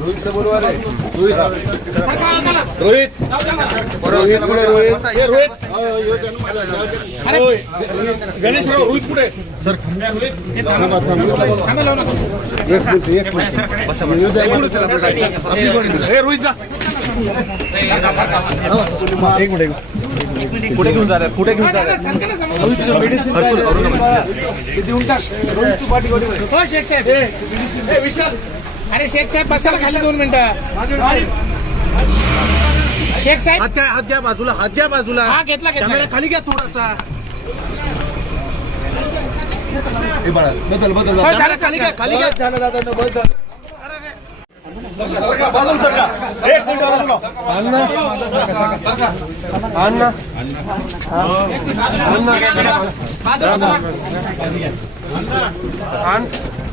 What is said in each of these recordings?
रोहित बोलवा रे रोहित रोहित कुठे रोहित रोहित गणेश रोहित कुठे सर थांबा एक मिनिट एक मिनिट रोहित जा एक मिनिट एक कुठे घेऊन जातात कुठे घेऊन जातात. हो हे विशाल अरे शेख साहेब बसायला खाली दोन मिनिटं शेख साहेब हात द्या बाजूला हात द्या बाजूला हा घेतला कॅमेरा खाली घ्या थोडासा हे बदल बदल हो, झालं, खाली घ्या खाली घ्या झालं दादा न अण्णा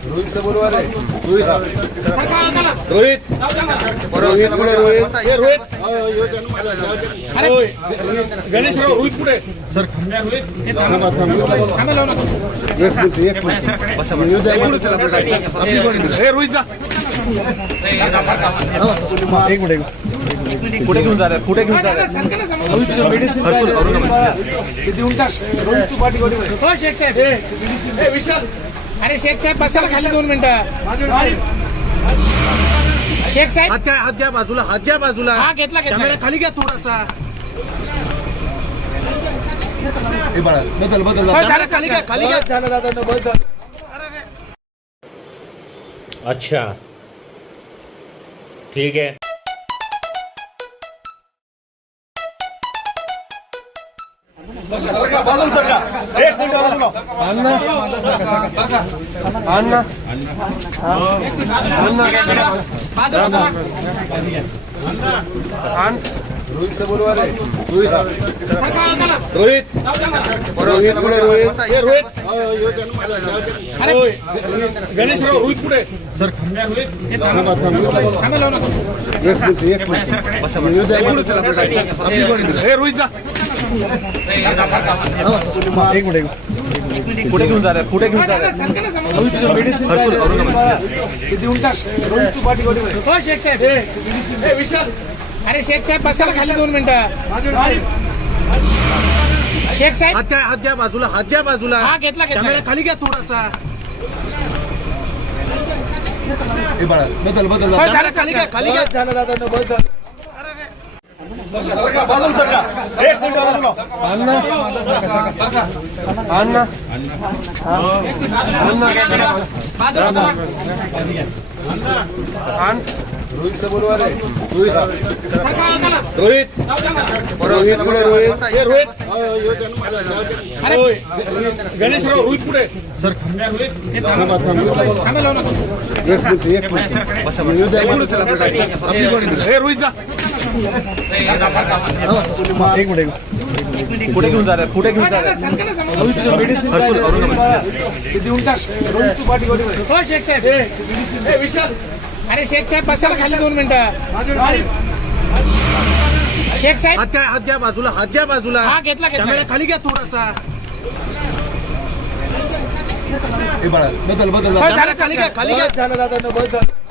रोहित बोलवा रे रोहित रोहित रोहित हे रोहित गणेश रोहित कुठे सर थांबा एक मिनिट एक मिनिट रोहित जा. एक मिनिट एक मिनिट कुठे घेऊन जातात कुठे घेऊन जातात मेडिसिन हर्सुल, औरंगाबाद. ते देऊन टाक रोहित तू पाठी पाठी पाठी. हो शेख साहेब हे विशाल अरे शेख साहेब बसायला खाली दोन मिनिटं शेख साहेब हात द्या हात द्या बाजूला हात द्या बाजूला हा, घेतला, घेतला. कॅमेरा खाली घ्या थोडासा हे बाळा बदल बदल हो, झालं, खाली घ्या खाली घ्या झालं दादा न बस झालं. अच्छा ठीक है अण्णा अण्णा अण्णा रोहित बोलवा रे रोहित रोहित कुठे रोहित. हे रोहित गणेश रोहित कुठे सर मिनिट एक मिनिट. येऊ द्या. हे रोहित जा. एक मिनिट कुठे घेऊन जातात कुठे घेऊन रोहित साहेब हे विशाल. अरे शेख साहेब बसायला खाली दोन मिनिटं. शेख साहेब. हात द्या हात द्या बाजूला हात द्या बाजूला. हा, घेतला, घेतला. खाली घ्या थोडासा. हे बाळा बदल बदल. झालं, खाली घ्या खाली घ्या. झालं दादा न बस झालं. अण्णा. अण्णा. अण्णा. रोहित. रोहित. रोहित कुठे रोहित? रोहित. गणेश रोहित. कुठे सर रोहित जा. एक मिनिट. कुठे घेऊन जातात कुठे घेऊन. हो शेख साहेब. विशाल. अरे शेख साहेब बसायला खाली दोन मिनिटं. शेख साहेब. हात द्या बाजूला हात द्या बाजूला. हा, घेतला. कॅमेरा खाली घ्या थोडासा. बदल बदल. खाली घ्या खाली घ्या. झालं दादा झालं.